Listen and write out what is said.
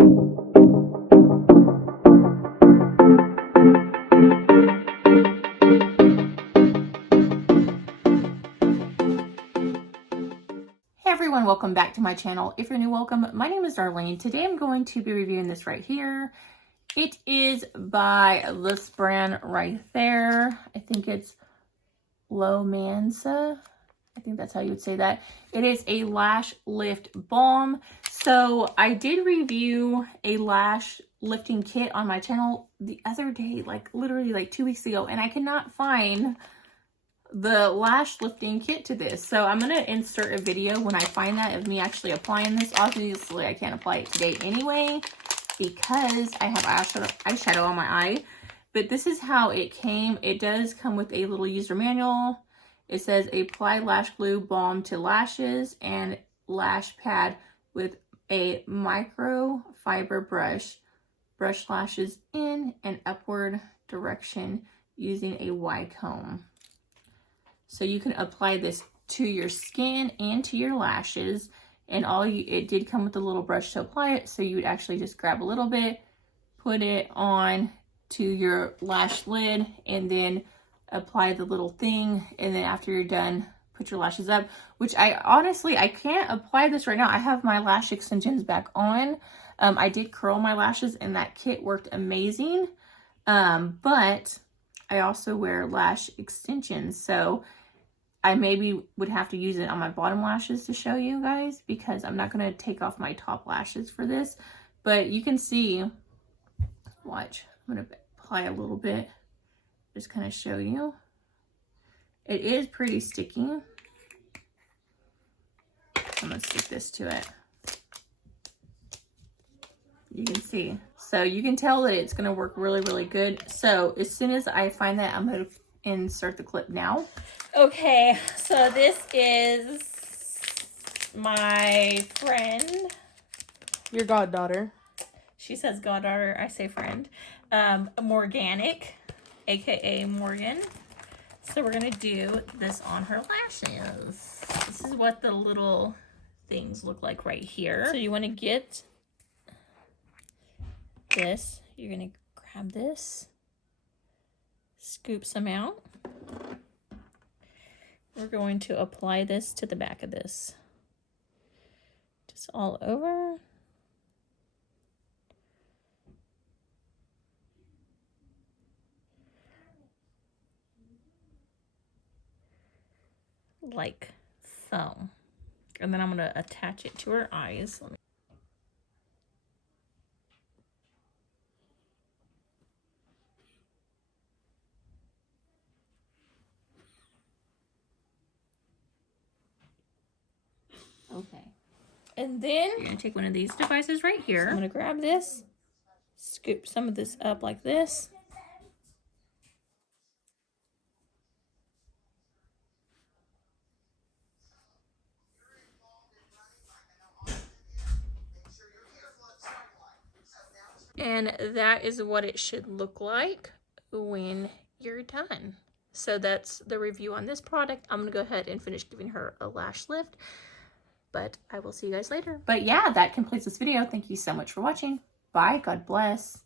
Everyone, welcome back to my channel. If you're new, welcome. My name is Darlene. Today I'm going to be reviewing this right here. It is by this brand right there. I think it's Lomansa. I think that's how you would say that. It is a lash lift balm. So I did review a lash lifting kit on my channel the other day, like literally like 2 weeks ago, and I could not find the lash lifting kit to this. So I'm going to insert a video when I find that of me actually applying this. Obviously I can't apply it today anyway because I have eyeshadow on my eye, but this is how it came. It does come with a little user manual. It says apply lash glue balm to lashes and lash pad with a microfiber brush. Brush lashes in an upward direction using a Y comb. So you can apply this to your skin and to your lashes, and it did come with a little brush to apply it. So you would actually just grab a little bit, put it on to your lash lid, and then apply the little thing. And then after you're done, put your lashes up, which I can't apply this right now. I have my lash extensions back on. I did curl my lashes and that kit worked amazing. But I also wear lash extensions. So I maybe would have to use it on my bottom lashes to show you guys, because I'm not going to take off my top lashes for this. But you can see, watch, I'm going to apply a little bit, just kind of show you. It is pretty sticky. I'm going to stick this to it. You can see. So you can tell that it's going to work really, really good. So as soon as I find that, I'm going to insert the clip now. Okay, so this is my friend. Your goddaughter. She says goddaughter, I say friend. Morganic, aka Morgan. So we're gonna do this on her lashes. This is what the little things look like right here. So you want to get this. You're gonna grab this, scoop some out. We're going to apply this to the back of this. Just all over. Like so. And then I'm going to attach it to her eyes. Okay. And then you're going to take one of these devices right here. So I'm going to grab this, scoop some of this up like this. And that is what it should look like when you're done. So that's the review on this product. I'm going to go ahead and finish giving her a lash lift, but I will see you guys later. But yeah, that completes this video. Thank you so much for watching. Bye. God bless.